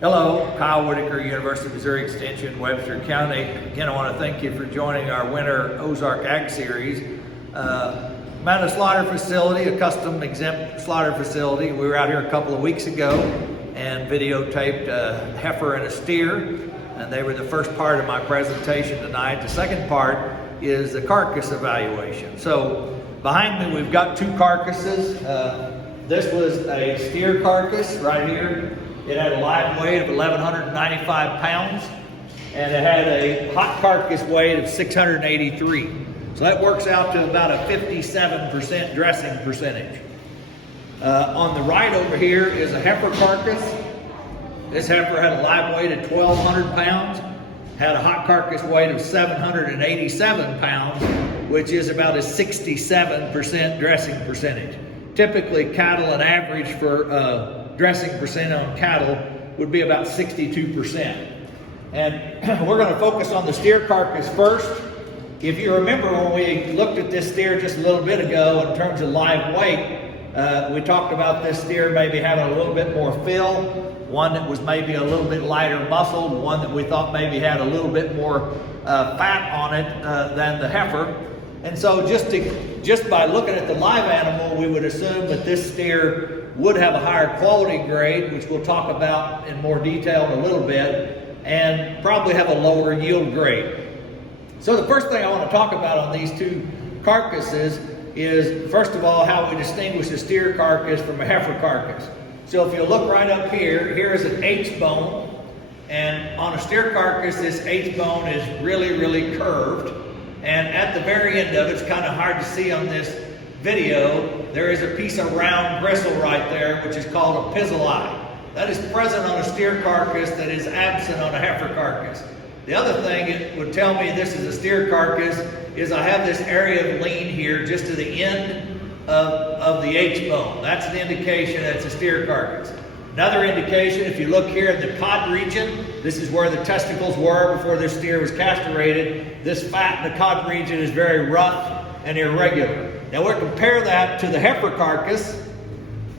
Hello, Kyle Whitaker, University of Missouri Extension, Webster County. Again, I want to thank you for joining our winter Ozark Ag Series. I'm at a slaughter facility, a custom exempt slaughter facility. We were out here a couple of weeks ago and videotaped a heifer and a steer, and they were the first part of my presentation tonight. The second part is the carcass evaluation. So behind me, we've got two carcasses. This was a steer carcass right here. It had a live weight of 1,195 pounds, and it had a hot carcass weight of 683. So that works out to about a 57% dressing percentage. On the right over here is a heifer carcass. This heifer had a live weight of 1,200 pounds, had a hot carcass weight of 787 pounds, which is about a 67% dressing percentage. Typically, cattle, an average for dressing percent on cattle would be about 62%. And we're going to focus on the steer carcass first. If you remember when we looked at this steer just a little bit ago in terms of live weight, we talked about this steer maybe having a little bit more fill, one that was maybe a little bit lighter muscled, one that we thought maybe had a little bit more fat on it than the heifer. And so just by looking at the live animal, we would assume that this steer would have a higher quality grade, which we'll talk about in more detail in a little bit, and probably have a lower yield grade. So the first thing I want to talk about on these two carcasses is, first of all, how we distinguish a steer carcass from a heifer carcass. So if you look right up here, here is an H-bone, and on a steer carcass, this H-bone is really, really curved. And at the very end of it, it's kind of hard to see on this video, there is a piece of round bristle right there, which is called a pizzoli. That is present on a steer carcass that is absent on a heifer carcass. The other thing it would tell me this is a steer carcass is I have this area of lean here just to the end of the H-bone. That's an indication that's a steer carcass. Another indication, if you look here in the cod region, this is where the testicles were before this steer was castrated. This fat in the cod region is very rough and irregular. Now we'll compare that to the heifer carcass.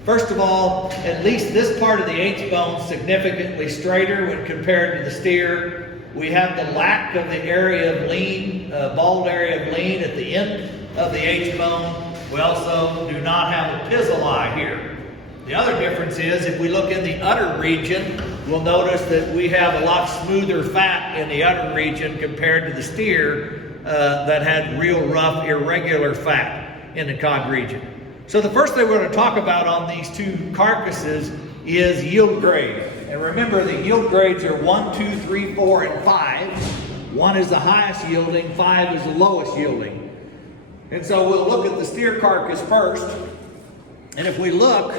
First of all, at least this part of the H-bone significantly straighter when compared to the steer. We have the lack of the area of lean, bald area of lean at the end of the H-bone. We also do not have a pizzoli here. The other difference is if we look in the udder region, we'll notice that we have a lot smoother fat in the udder region compared to the steer that had real rough, irregular fat in the cod region. So the first thing we're going to talk about on these two carcasses is yield grade. And remember, the yield grades are 1, 2, 3, 4, and 5. 1 is the highest yielding, 5 is the lowest yielding. And so we'll look at the steer carcass first. And if we look,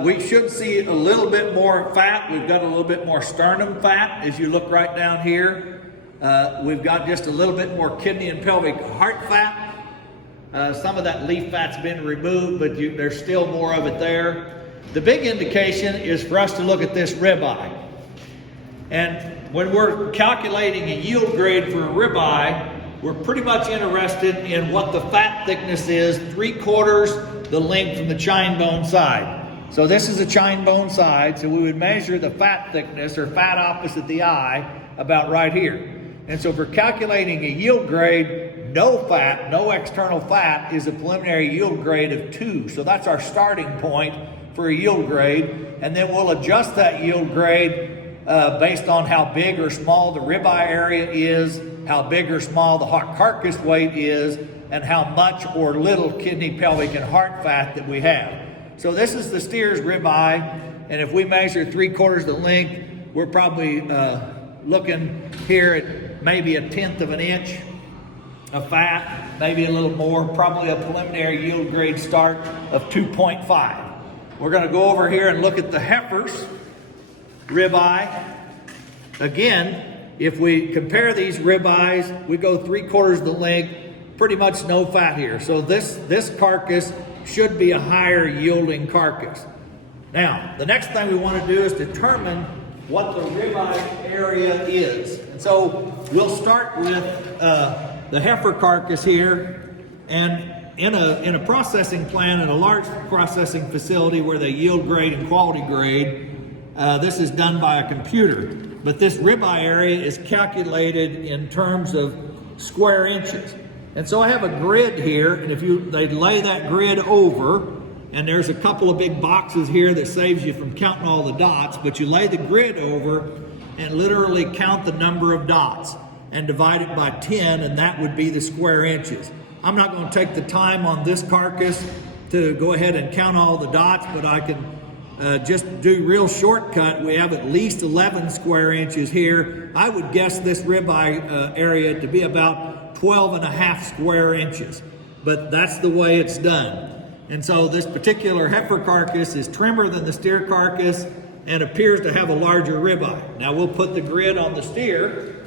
we should see a little bit more fat. We've got a little bit more sternum fat as you look right down here. We've got just a little bit more kidney and pelvic heart fat. Some of that leaf fat's been removed, but there's still more of it there. The big indication is for us to look at this ribeye. And when we're calculating a yield grade for a ribeye, we're pretty much interested in what the fat thickness is, 3/4 the length from the chine bone side. So this is a chine bone side, so we would measure the fat thickness or fat opposite the eye about right here. And so for calculating a yield grade, no fat, no external fat is a preliminary yield grade of 2. So that's our starting point for a yield grade. And then we'll adjust that yield grade based on how big or small the ribeye area is, how big or small the hot carcass weight is, and how much or little kidney, pelvic, and heart fat that we have. So this is the steer's ribeye, and if we measure 3/4 the length, we're probably looking here at maybe 1/10 of an inch of fat, maybe a little more, probably a preliminary yield grade start of 2.5. We're going to go over here and look at the heifer's ribeye. Again, if we compare these ribeyes, we go 3/4 the length, pretty much no fat here. So this carcass should be a higher yielding carcass. Now, the next thing we want to do is determine what the ribeye area is. And so we'll start with the heifer carcass here, and in a processing plant, in a large processing facility where they yield grade and quality grade, This is done by a computer, but this ribeye area is calculated in terms of square inches. And so I have a grid here, and if they lay that grid over, and there's a couple of big boxes here that saves you from counting all the dots, but you lay the grid over and literally count the number of dots and divide it by 10, and that would be the square inches. I'm not going to take the time on this carcass to go ahead and count all the dots, but I can just do real shortcut. We have at least 11 square inches here. I would guess this ribeye area to be about 12.5 square inches, but that's the way it's done. And so this particular heifer carcass is trimmer than the steer carcass and appears to have a larger ribeye. Now we'll put the grid on the steer.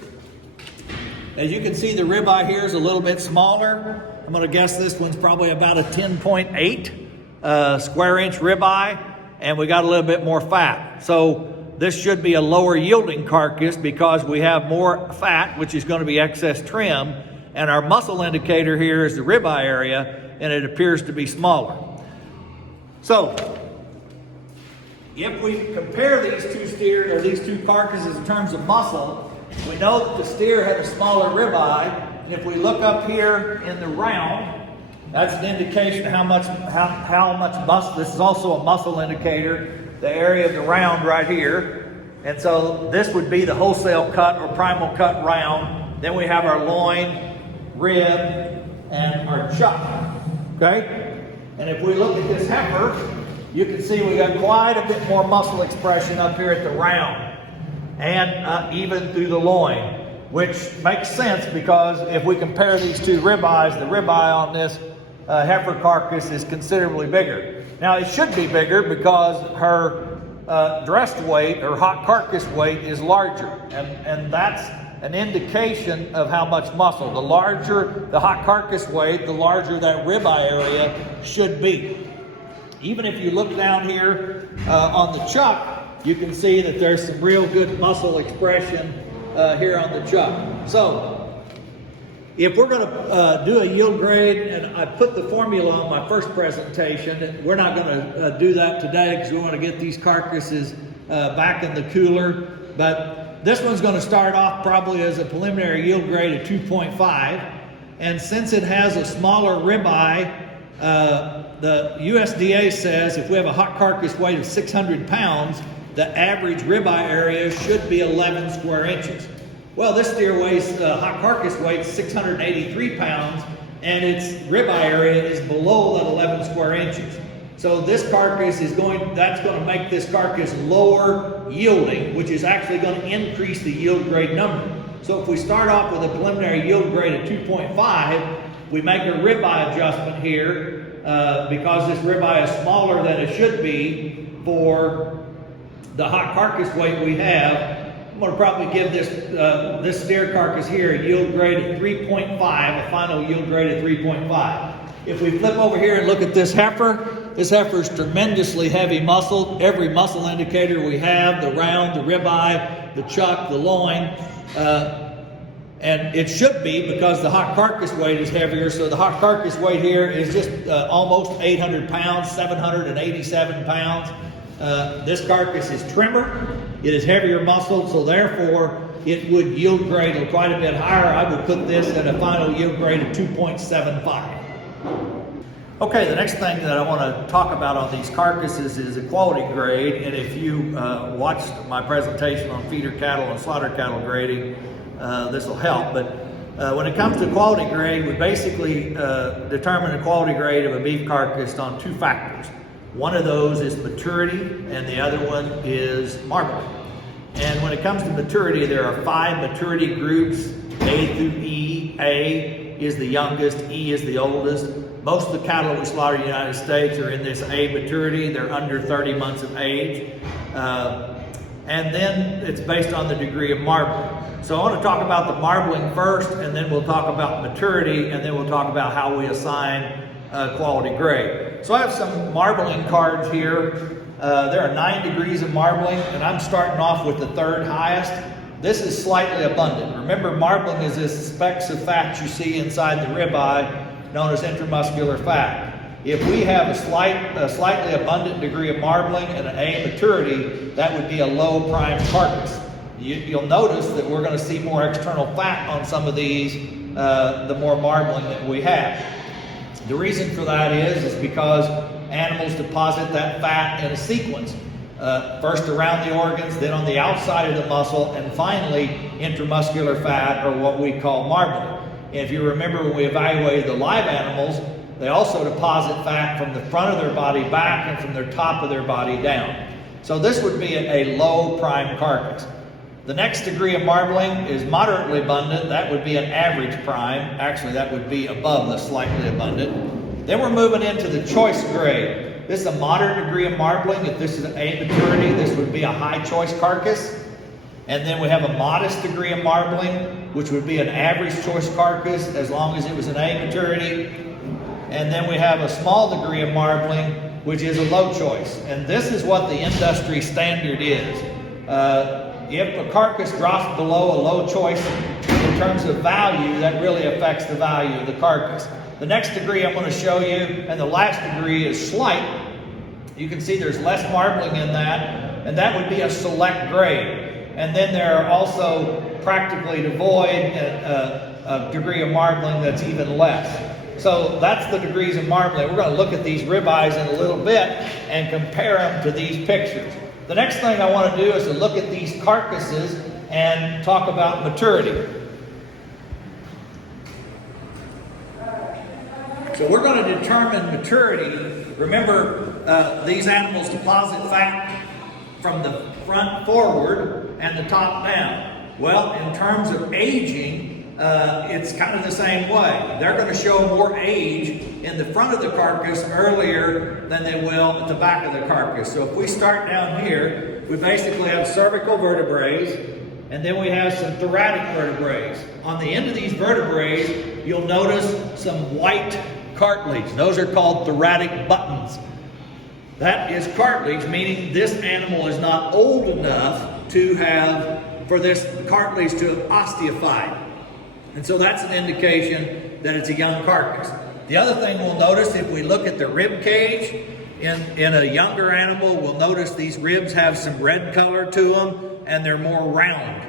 As you can see, the ribeye here is a little bit smaller. I'm going to guess this one's probably about a 10.8 square inch ribeye, and we got a little bit more fat. So this should be a lower yielding carcass because we have more fat, which is going to be excess trim, and our muscle indicator here is the ribeye area, and it appears to be smaller. So, if we compare these two steers or these two carcasses in terms of muscle, we know that the steer had a smaller ribeye, and if we look up here in the round, that's an indication of how much muscle. This is also a muscle indicator, the area of the round right here. And so this would be the wholesale cut or primal cut round. Then we have our loin, rib, and our chuck. Okay? And if we look at this heifer, you can see we got quite a bit more muscle expression up here at the round and even through the loin, which makes sense because if we compare these two ribeyes, the ribeye on this heifer carcass is considerably bigger. Now it should be bigger because her dressed weight, her hot carcass weight is larger, and that's an indication of how much muscle. The larger the hot carcass weight, the larger that ribeye area should be. Even if you look down here on the chuck, you can see that there's some real good muscle expression here on the chuck. So, if we're going to do a yield grade, and I put the formula on my first presentation, we're not going to do that today because we want to get these carcasses back in the cooler, but this one's going to start off probably as a preliminary yield grade of 2.5, and since it has a smaller ribeye, the USDA says if we have a hot carcass weight of 600 pounds, the average ribeye area should be 11 square inches. Well, this steer weighs, hot carcass weight 683 pounds, and its ribeye area is below that 11 square inches. So this carcass that's going to make this carcass lower yielding, which is actually going to increase the yield grade number. So if we start off with a preliminary yield grade of 2.5, we make a ribeye adjustment here because this ribeye is smaller than it should be for the hot carcass weight we have. I'm going to probably give this steer carcass here a yield grade of 3.5, a final yield grade of 3.5. If we flip over here and look at this heifer is tremendously heavy muscled. Every muscle indicator we have, the round, the ribeye, the chuck, the loin, and it should be because the hot carcass weight is heavier. So the hot carcass weight here is just almost 800 pounds, 787 pounds. This carcass is trimmer, it is heavier muscled, so therefore it would yield grade quite a bit higher. I would put this at a final yield grade of 2.75. Okay, the next thing that I want to talk about on these carcasses is a quality grade, and if you watched my presentation on feeder cattle and slaughter cattle grading, this will help. But when it comes to quality grade, we basically determine the quality grade of a beef carcass on two factors. One of those is maturity, and the other one is marbling. And when it comes to maturity, there are 5 maturity groups, A through E. A is the youngest, E is the oldest. Most of the cattle we slaughter in the United States are in this A maturity. They're under 30 months of age. And then it's based on the degree of marbling. So I want to talk about the marbling first, and then we'll talk about maturity, and then we'll talk about how we assign quality grade. So I have some marbling cards here. There are 9 degrees of marbling, and I'm starting off with the 3rd highest. This is slightly abundant. Remember, marbling is this specks of fat you see inside the ribeye, known as intramuscular fat. If we have a slightly abundant degree of marbling and an A maturity, that would be a low prime carcass. You'll notice that we're going to see more external fat on some of these, the more marbling that we have. The reason for that is because animals deposit that fat in a sequence. First around the organs, then on the outside of the muscle, and finally intramuscular fat, or what we call marbling. And if you remember when we evaluated the live animals, they also deposit fat from the front of their body back and from their top of their body down. So this would be a low prime carcass. The next degree of marbling is moderately abundant. That would be an average prime. Actually, that would be above the slightly abundant. Then we're moving into the choice grade. This is a moderate degree of marbling. If this is an A maturity, this would be a high choice carcass. And then we have a modest degree of marbling, which would be an average choice carcass as long as it was an A maturity. And then we have a small degree of marbling, which is a low choice. And this is what the industry standard is. If a carcass drops below a low choice in terms of value, that really affects the value of the carcass. The next degree I'm going to show you, and the last degree, is slight. You can see there's less marbling in that, and that would be a select grade. And then there are also practically devoid a degree of marbling that's even less. So that's the degrees of marbling. We're going to look at these ribeyes in a little bit and compare them to these pictures. The next thing I want to do is to look at these carcasses and talk about maturity. So we're going to determine maturity. Remember, these animals deposit fat from the front forward and the top down. Well, in terms of aging, it's kind of the same way. They're going to show more age in the front of the carcass earlier than they will at the back of the carcass. So if we start down here, we basically have cervical vertebrae, and then we have some thoracic vertebrae. On the end of these vertebrae, you'll notice some white cartilage. Those are called thoracic buttons. That is cartilage, meaning this animal is not old enough to for this cartilage to have ossified. And so that's an indication that it's a young carcass. The other thing we'll notice, if we look at the rib cage, in a younger animal, we'll notice these ribs have some red color to them, and they're more round.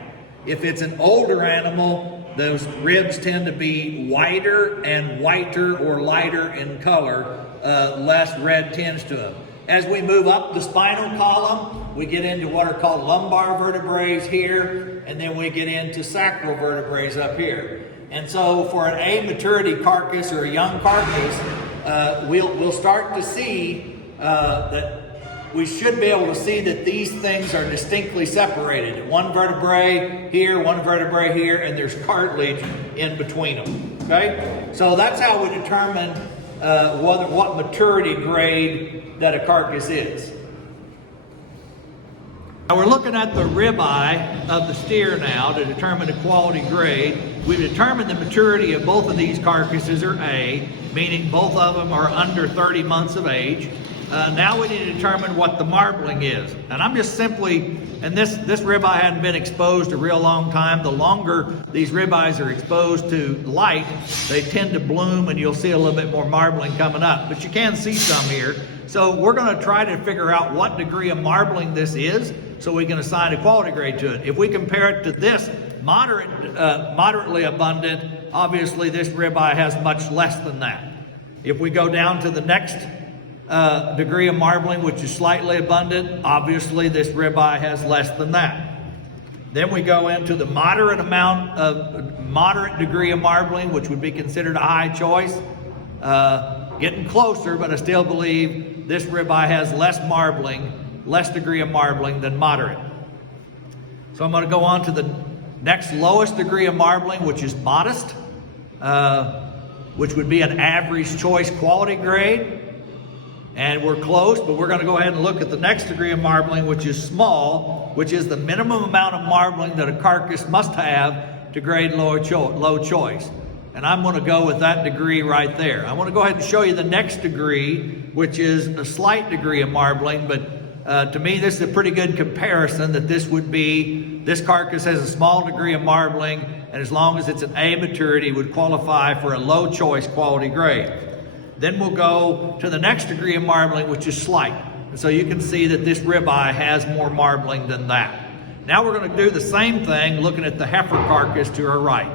If it's an older animal, those ribs tend to be whiter and whiter or lighter in color, less red tinge to them. As we move up the spinal column, we get into what are called lumbar vertebrae here, and then we get into sacral vertebrae up here. And so for an A maturity carcass or a young carcass, we'll start to see that we should be able to see that these things are distinctly separated. One vertebrae here, and there's cartilage in between them. Okay? So that's how we determine what maturity grade that a carcass is. Now we're looking at the ribeye of the steer now to determine the quality grade. We've determined the maturity of both of these carcasses are A, meaning both of them are under 30 months of age. Now we need to determine what the marbling is. And I'm just simply, and this ribeye hadn't been exposed a real long time. The longer these ribeyes are exposed to light, they tend to bloom, and you'll see a little bit more marbling coming up. But you can see some here. So we're going to try to figure out what degree of marbling this is so we can assign a quality grade to it. If we compare it to this moderately abundant, obviously this ribeye has much less than that. If we go down to the next degree of marbling, which is slightly abundant, obviously this ribeye has less than that. Then we go into the moderate degree of marbling, which would be considered a high choice. Getting closer, but I still believe this ribeye has less degree of marbling than moderate. So I'm going to go on to the next lowest degree of marbling, which is modest, which would be an average choice quality grade. And we're close, but we're going to go ahead and look at the next degree of marbling, which is small, which is the minimum amount of marbling that a carcass must have to grade low choice. And I'm going to go with that degree right there. I want to go ahead and show you the next degree, which is a slight degree of marbling, but to me this is a pretty good comparison that this carcass has a small degree of marbling, and as long as it's an A maturity, would qualify for a low choice quality grade. Then we'll go to the next degree of marbling, which is slight. And so you can see that this ribeye has more marbling than that. Now we're going to do the same thing looking at the heifer carcass to our right.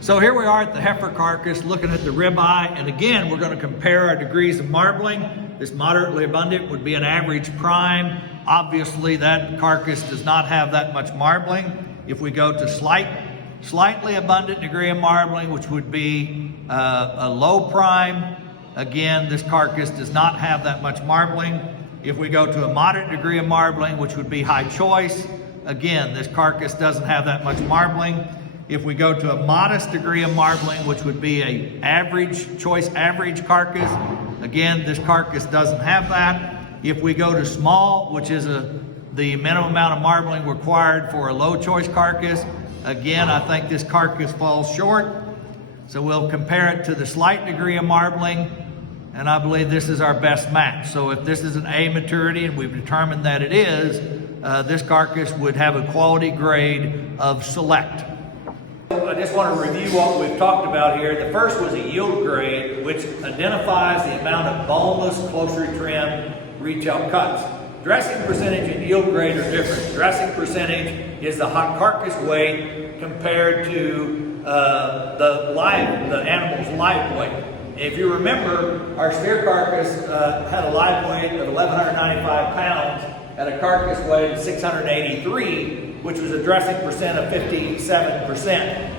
So here we are at the heifer carcass looking at the ribeye, and again we're going to compare our degrees of marbling. This moderately abundant would be an average prime. Obviously that carcass does not have that much marbling. If we go to slightly abundant degree of marbling, which would be a low prime, again this carcass does not have that much marbling. If we go to a moderate degree of marbling, which would be high choice, again this carcass doesn't have that much marbling. If we go to a modest degree of marbling, which would be a average choice average carcass, again this carcass doesn't have that. If we go to small, which is the minimum amount of marbling required for a low choice carcass, again I think this carcass falls short. So we'll compare it to the slight degree of marbling, and I believe this is our best match. So if this is an A maturity and we've determined that it is, this carcass would have a quality grade of select. I just want to review what we've talked about here. The first was a yield grade, which identifies the amount of boneless, closely trimmed retail cuts. Dressing percentage and yield grade are different. Dressing percentage is the hot carcass weight compared to the animal's live weight. If you remember, our steer carcass had a live weight of 1,195 pounds at a carcass weight of 683, which was a dressing percent of 57%.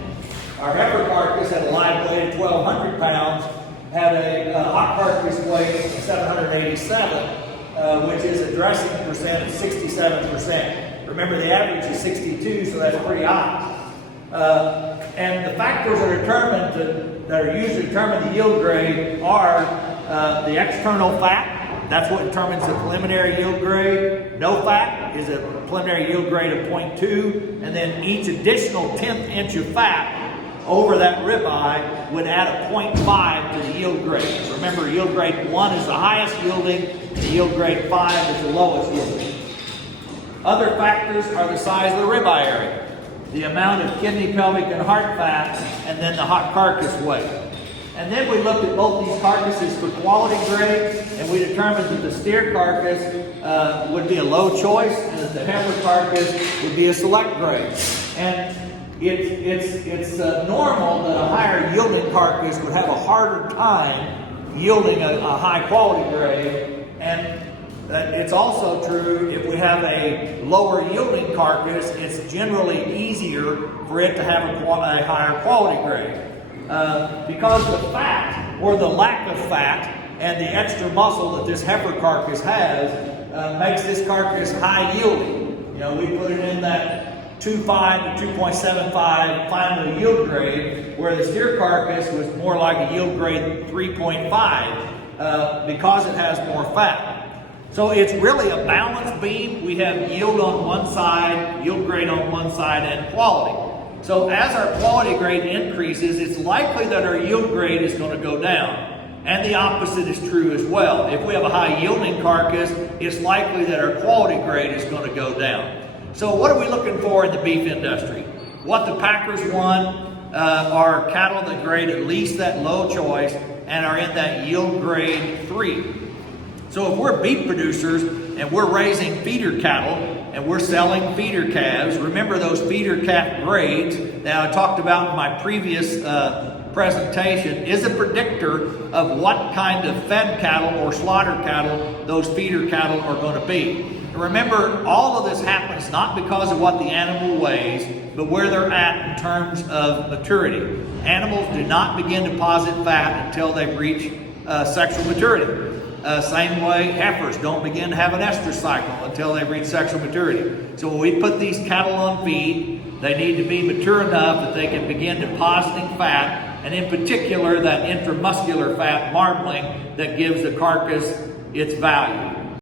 Our heifer carcass had a live weight of 1,200 pounds, had a hot carcass weight of 787, which is a dressing percent of 67%. Remember, the average is 62, so that's pretty high. And the factors that are used to determine the yield grade are the external fat. That's what determines the preliminary yield grade. No fat is a preliminary yield grade of 0.2, and then each additional 1/10 inch of fat over that ribeye would add a 0.5 to the yield grade. Remember, yield grade 1 is the highest yielding, and yield grade 5 is the lowest yielding. Other factors are the size of the ribeye area, the amount of kidney, pelvic, and heart fat, and then the hot carcass weight. And then we looked at both these carcasses for quality grade, and we determined that the steer carcass would be a low choice, and that the heifer carcass would be a select grade. And it's normal that a higher yielding carcass would have a harder time yielding a high quality grade, and it's also true if we have a lower yielding carcass, it's generally easier for it to have a higher quality grade. Because the fat, or the lack of fat, and the extra muscle that this heifer carcass has makes this carcass high yielding. You know, we put it in that 2.5 to 2.75 final yield grade, where the steer carcass was more like a yield grade 3.5 because it has more fat. So it's really a balanced beam. We have yield on one side, yield grade on one side, and quality. So as our quality grade increases, it's likely that our yield grade is going to go down. And the opposite is true as well. If we have a high yielding carcass, it's likely that our quality grade is going to go down. So what are we looking for in the beef industry? What the packers want are cattle that grade at least that low choice and are in that yield grade 3. So if we're beef producers and we're raising feeder cattle and we're selling feeder calves, remember those feeder calf grades that I talked about in my previous presentation is a predictor of what kind of fed cattle or slaughter cattle those feeder cattle are going to be. And remember, all of this happens not because of what the animal weighs, but where they're at in terms of maturity. Animals do not begin to deposit fat until they've reached sexual maturity. Same way, heifers don't begin to have an estrus cycle until they reach sexual maturity. So when we put these cattle on feed, they need to be mature enough that they can begin depositing fat, and in particular that intramuscular fat marbling that gives the carcass its value.